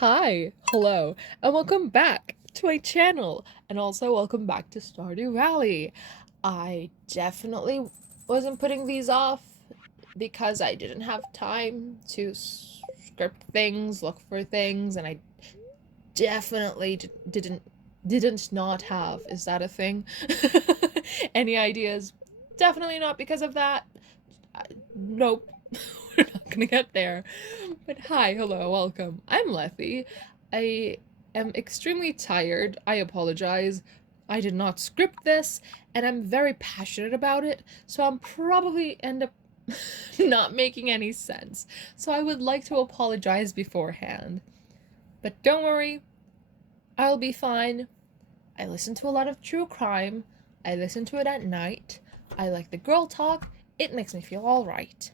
Hi, hello, and welcome back to my channel, and also welcome back to Stardew Valley. I definitely wasn't putting these off because I didn't have time to script things, look for things, and I definitely didn't not have, is that a thing? Any ideas? Definitely not because of that. Nope. We're not gonna get there. But hi, hello, welcome. I'm Lethe. I am extremely tired. I apologize. I did not script this, and I'm very passionate about it, so I'm probably end up not making any sense. So I would like to apologize beforehand. But don't worry, I'll be fine. I listen to a lot of true crime. I listen to it at night. I like the girl talk. It makes me feel alright.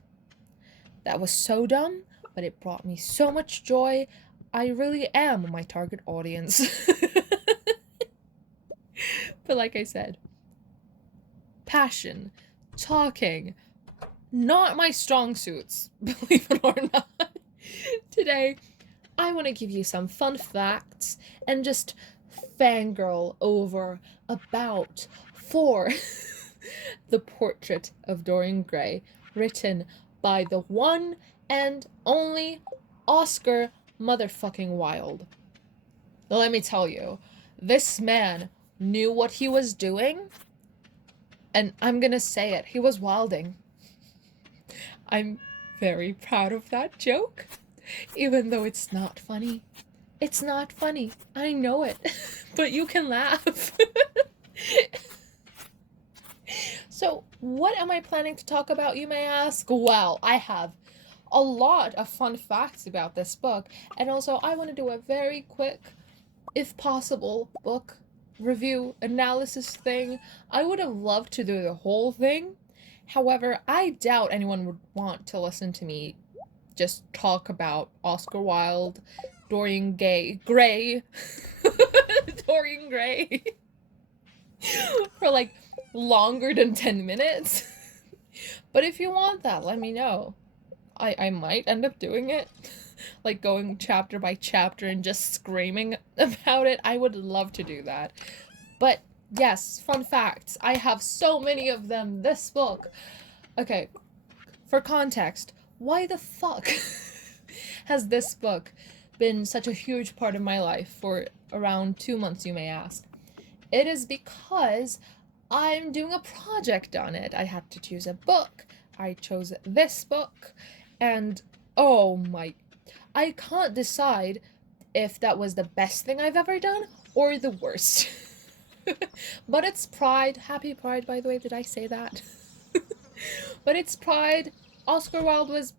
That was so dumb, but it brought me so much joy. I really am my target audience. But like I said, passion, talking, not my strong suits, believe it or not. Today, I want to give you some fun facts and just fangirl over about for the portrait of Dorian Gray, written by the one and only Oscar motherfucking Wilde. Let me tell you, this man knew what he was doing, and I'm gonna say it, he was wilding. I'm very proud of that joke, even though it's not funny. It's not funny. I know it, but you can laugh. So, what am I planning to talk about, you may ask? Well, I have a lot of fun facts about this book, and also I want to do a very quick, if possible, book review analysis thing. I would have loved to do the whole thing. However, I doubt anyone would want to listen to me just talk about Oscar Wilde, Gray, Dorian Gray, for like longer than 10 minutes. But if you want that, let me know. I might end up doing it. Like going chapter by chapter and just screaming about it. I would love to do that. But yes, fun facts. I have so many of them. This book. Okay, for context, why the fuck has this book been such a huge part of my life for around 2 months, you may ask? It is because I'm doing a project on it. I had to choose a book. I chose this book, and oh my, I can't decide if that was the best thing I've ever done or the worst. But it's Pride. Happy Pride, by the way. Did I say that? But it's Pride. Oscar Wilde was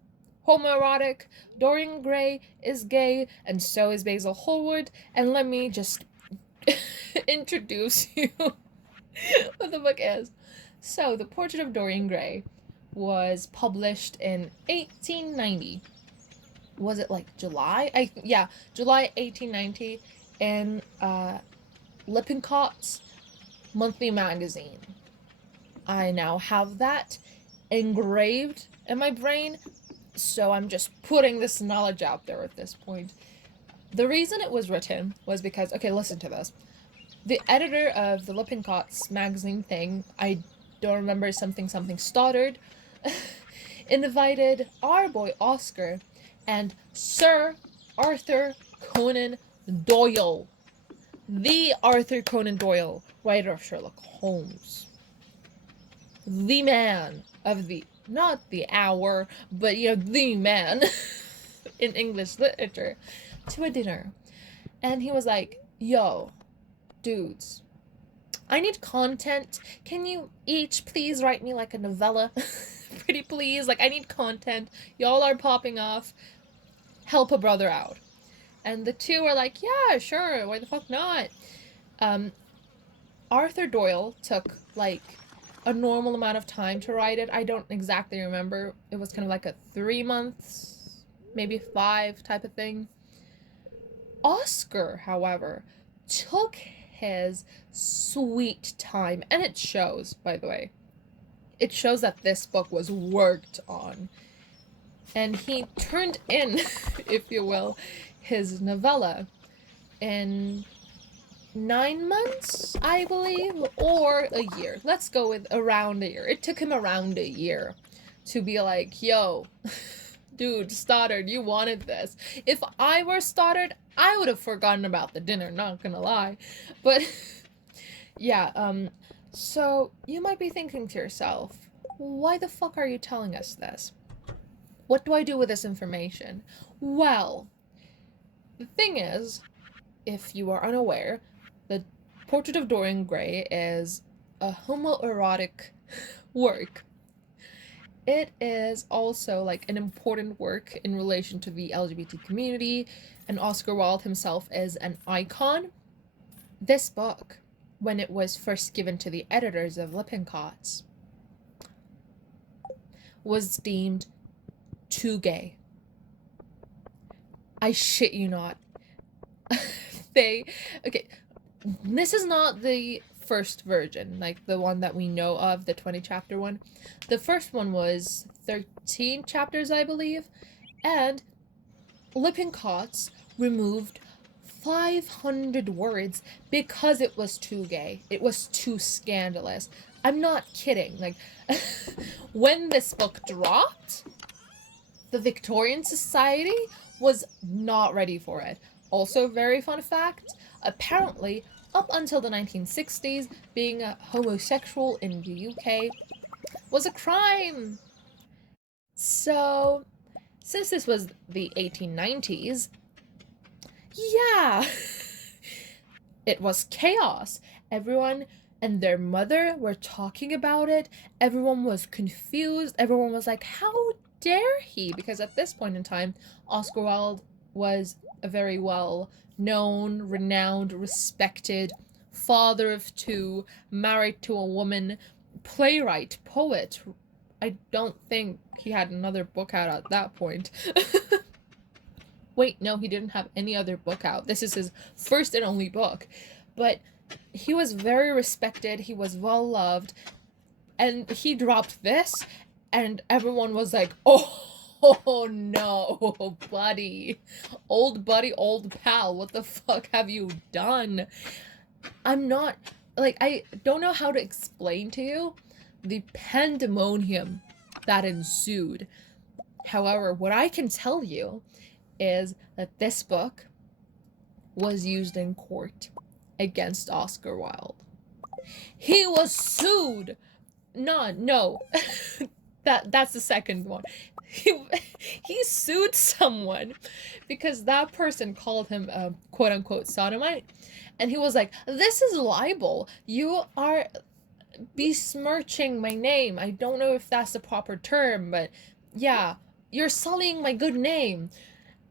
homoerotic. Dorian Gray is gay, and so is Basil Hallward. And let me just introduce you what the book is. So, The Portrait of Dorian Gray was published in 1890. Was it like July? Yeah, July 1890 in Lippincott's monthly magazine. I now have that engraved in my brain, so I'm just putting this knowledge out there at this point. The reason it was written was because, okay, listen to this. The editor of the Lippincott's magazine thing, I don't remember something Stoddard, invited our boy Oscar and Sir Arthur Conan Doyle, the Arthur Conan Doyle, writer of Sherlock Holmes, the man of the, not the hour, but the man in English literature, to a dinner. And he was like, yo, dudes, I need content. Can you each please write me like a novella? Pretty please. Like, I need content. Y'all are popping off. Help a brother out. And the two were like, yeah, sure. Why the fuck not? Um, Arthur Doyle took like a normal amount of time to write it. I don't exactly remember. It was kind of like a 3 months, maybe 5 type of thing. Oscar, however, took his sweet time, and it shows, by the way. It shows that this book was worked on. And he turned in, if you will, his novella in 9 months, I believe, or a year. Let's go with around a year. It took him around a year to be like, yo, dude, Stoddard, you wanted this. If I were Stoddard, I would have forgotten about the dinner, not gonna lie. But yeah, so you might be thinking to yourself, why the fuck are you telling us this? What do I do with this information? Well, the thing is, if you are unaware, the Portrait of Dorian Gray is a homoerotic work. It is also like an important work in relation to the LGBT community, and Oscar Wilde himself is an icon. This book, when it was first given to the editors of Lippincotts, was deemed too gay. I shit you not. Okay, this is not the first version, like the one that we know of, the 20 chapter one. The first one was 13 chapters, I believe, and Lippincotts removed 500 words because it was too gay. It was too scandalous. I'm not kidding. Like, when this book dropped, the Victorian Society was not ready for it. Also, very fun fact, apparently, up until the 1960s, being a homosexual in the UK was a crime. So, since this was the 1890s, yeah, it was chaos. Everyone and their mother were talking about it. Everyone was confused. Everyone was like, how dare he? Because at this point in time, Oscar Wilde was a very well known, renowned, respected father of two, married to a woman, playwright, poet. I don't think he had another book out at that point. Wait, no, he didn't have any other book out. This is his first and only book. But he was very respected, he was well loved, and he dropped this, and everyone was like, oh no, buddy, old pal, what the fuck have you done? I'm not, like, I don't know how to explain to you the pandemonium that ensued. However, what I can tell you is that this book was used in court against Oscar Wilde. He was sued. No. That's the second one. He sued someone because that person called him a quote-unquote sodomite, and he was like, this is libel. You are besmirching my name. I don't know if that's the proper term, but yeah, you're sullying my good name.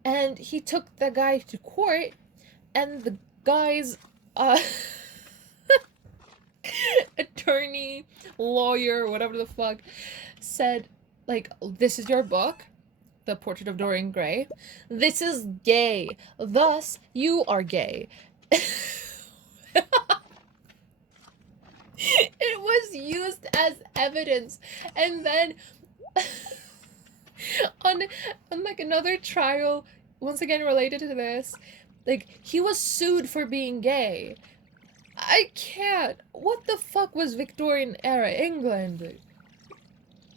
And he took the guy to court, and the guy's attorney, lawyer, whatever the fuck, said, like, this is your book, The Portrait of Dorian Gray. This is gay. Thus, you are gay. It was used as evidence. And then on like another trial, once again related to this, like, he was sued for being gay. I can't. What the fuck was Victorian era England?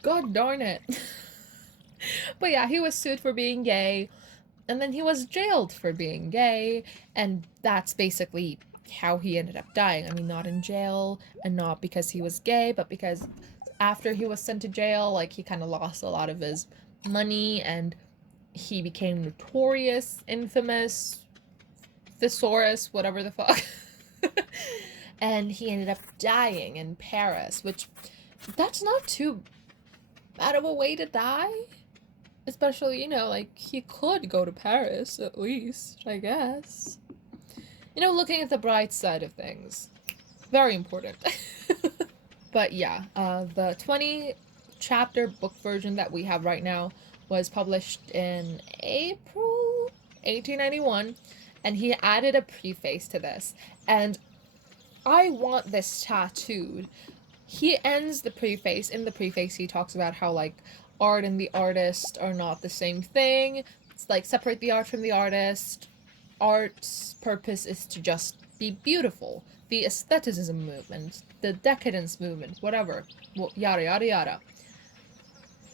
God darn it. But yeah, he was sued for being gay, and then he was jailed for being gay, and that's basically how he ended up dying. I mean, not in jail, and not because he was gay, but because after he was sent to jail, like, he kind of lost a lot of his money, and he became notorious, infamous, thesaurus, whatever the fuck. And he ended up dying in Paris, which, that's not too bad of a way to die. Especially, you know, like, he could go to Paris, at least, I guess. You know, looking at the bright side of things. Very important. But yeah, the 20 chapter book version that we have right now was published in April 1891, and he added a preface to this, and I want this tattooed. He ends the preface, in the preface he talks about how, like, art and the artist are not the same thing, It's like separate the art from the artist. Art's purpose is to just be beautiful. The aestheticism movement, the decadence movement, whatever. Yada yada yada.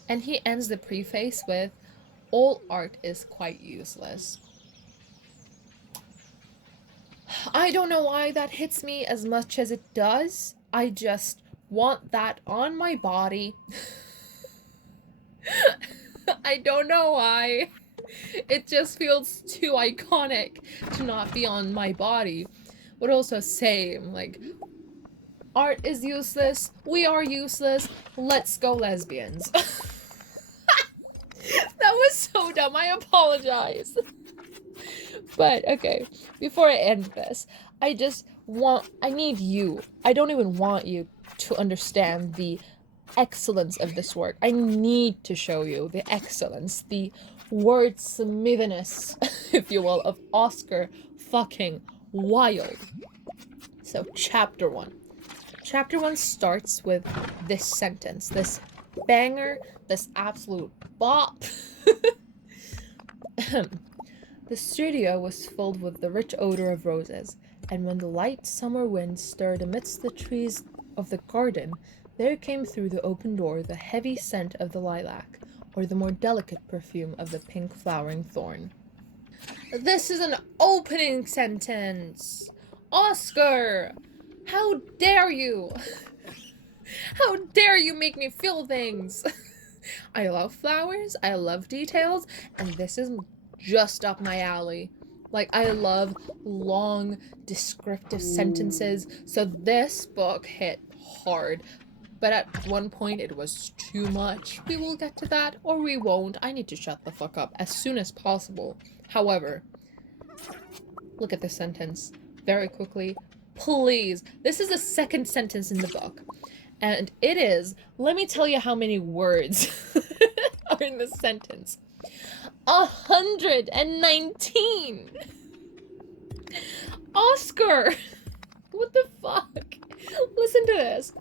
And he ends the preface with, all art is quite useless. I don't know why that hits me as much as it does. I just want that on my body. I don't know why. It just feels too iconic to not be on my body. But also same, like, art is useless, we are useless, let's go lesbians. That was so dumb, I apologize. But, okay, before I end this, I need you, I don't even want you to understand the excellence of this work. I need to show you the excellence, the wordsmithiness, if you will, of Oscar fucking Wilde. So, chapter 1. Chapter 1 starts with this sentence, this banger, this absolute bop. The studio was filled with the rich odor of roses, and when the light summer wind stirred amidst the trees of the garden, there came through the open door the heavy scent of the lilac, or the more delicate perfume of the pink flowering thorn. This is an opening sentence! Oscar! How dare you? How dare you make me feel things? I love flowers, I love details, and this is just up my alley. Like, I love long, descriptive sentences, so this book hit hard. But at one point, it was too much. We will get to that, or we won't. I need to shut the fuck up as soon as possible. However, look at this sentence very quickly. Please. This is the second sentence in the book. And it is, let me tell you how many words are in this sentence. 119! Oscar! What the fuck? Listen to this.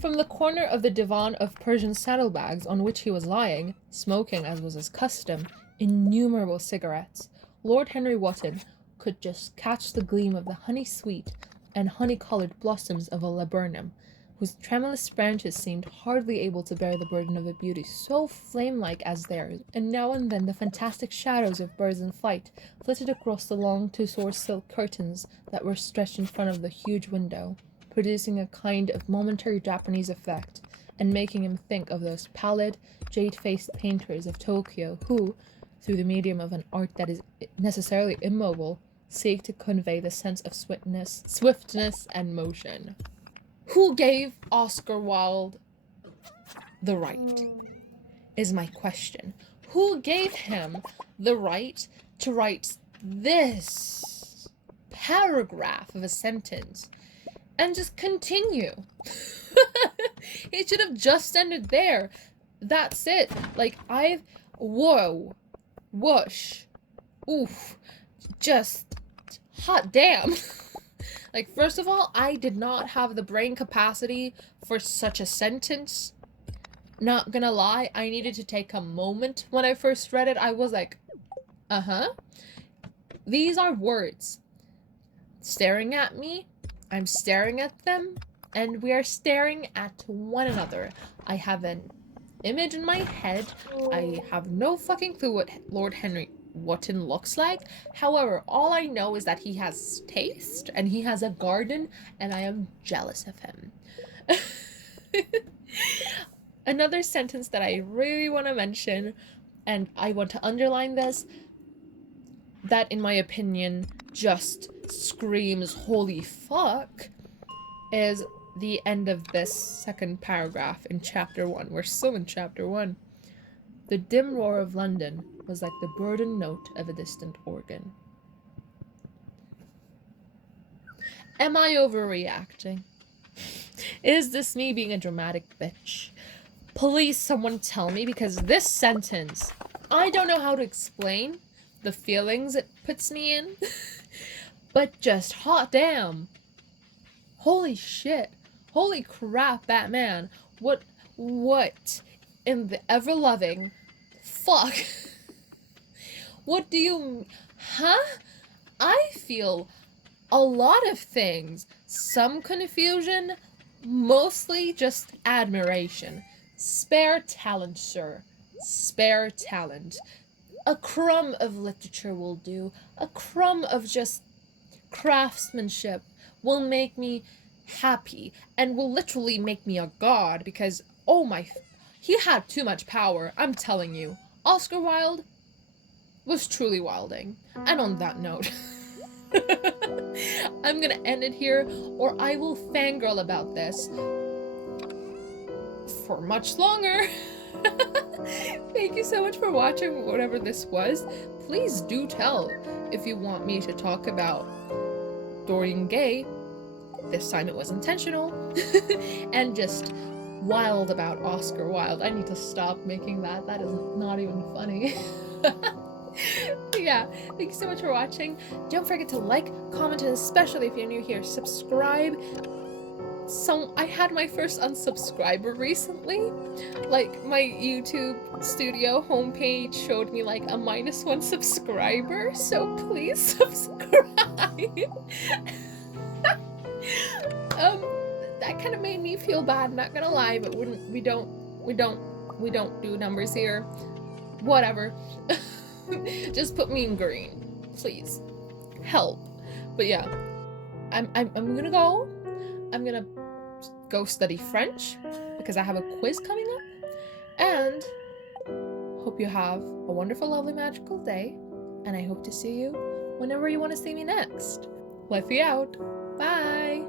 From the corner of the divan of Persian saddlebags on which he was lying, smoking as was his custom, innumerable cigarettes, Lord Henry Wotton could just catch the gleam of the honey-sweet and honey-coloured blossoms of a laburnum, whose tremulous branches seemed hardly able to bear the burden of a beauty so flame-like as theirs, and now and then the fantastic shadows of birds in flight flitted across the long tussore silk curtains that were stretched in front of the huge window, producing a kind of momentary Japanese effect, and making him think of those pallid, jade-faced painters of Tokyo who, through the medium of an art that is necessarily immobile, seek to convey the sense of swiftness and motion. Who gave Oscar Wilde the right? Is my question. Who gave him the right to write this paragraph of a sentence and just continue? It should have just ended there. That's it. Like, whoa, whoosh, oof, just hot damn. Like, first of all, I did not have the brain capacity for such a sentence. Not gonna lie, I needed to take a moment when I first read it. I was like, these are words staring at me. I'm staring at them, and we are staring at one another. I have an image in my head. I have no fucking clue what Lord Henry Wotton looks like. However, all I know is that he has taste and he has a garden, and I am jealous of him. Another sentence that I really want to mention, and I want to underline this, that in my opinion just screams holy fuck, is the end of this second paragraph in chapter 1. We're still in chapter 1. The dim roar of London was like the burdened note of a distant organ. Am I overreacting? Is this me being a dramatic bitch? Please someone tell me, because this sentence, I don't know how to explain the feelings it puts me in, but just hot damn. Holy shit. Holy crap, Batman. What in the ever-loving fuck What do you... Huh? I feel a lot of things. Some confusion, mostly just admiration. Spare talent, sir. Spare talent. A crumb of literature will do. A crumb of just craftsmanship will make me happy and will literally make me a god because, oh my... He had too much power, I'm telling you. Oscar Wilde was truly wilding. And on that note... I'm gonna end it here, or I will fangirl about this for much longer. Thank you so much for watching whatever this was. Please do tell if you want me to talk about Dorian Gay, this time it was intentional, and just wild about Oscar Wilde. I need to stop making that. That is not even funny. Yeah, thank you so much for watching. Don't forget to like, comment, and especially if you're new here, subscribe. So I had my first unsubscriber recently. Like, my YouTube studio homepage showed me like a -1 subscriber, so please subscribe. That kind of made me feel bad, not gonna lie, but we don't do numbers here. Whatever. Just put me in green, please. Help. But yeah, I'm gonna go. I'm gonna go study French because I have a quiz coming up. And hope you have a wonderful, lovely, magical day. And I hope to see you whenever you want to see me next. Lethe out. Bye.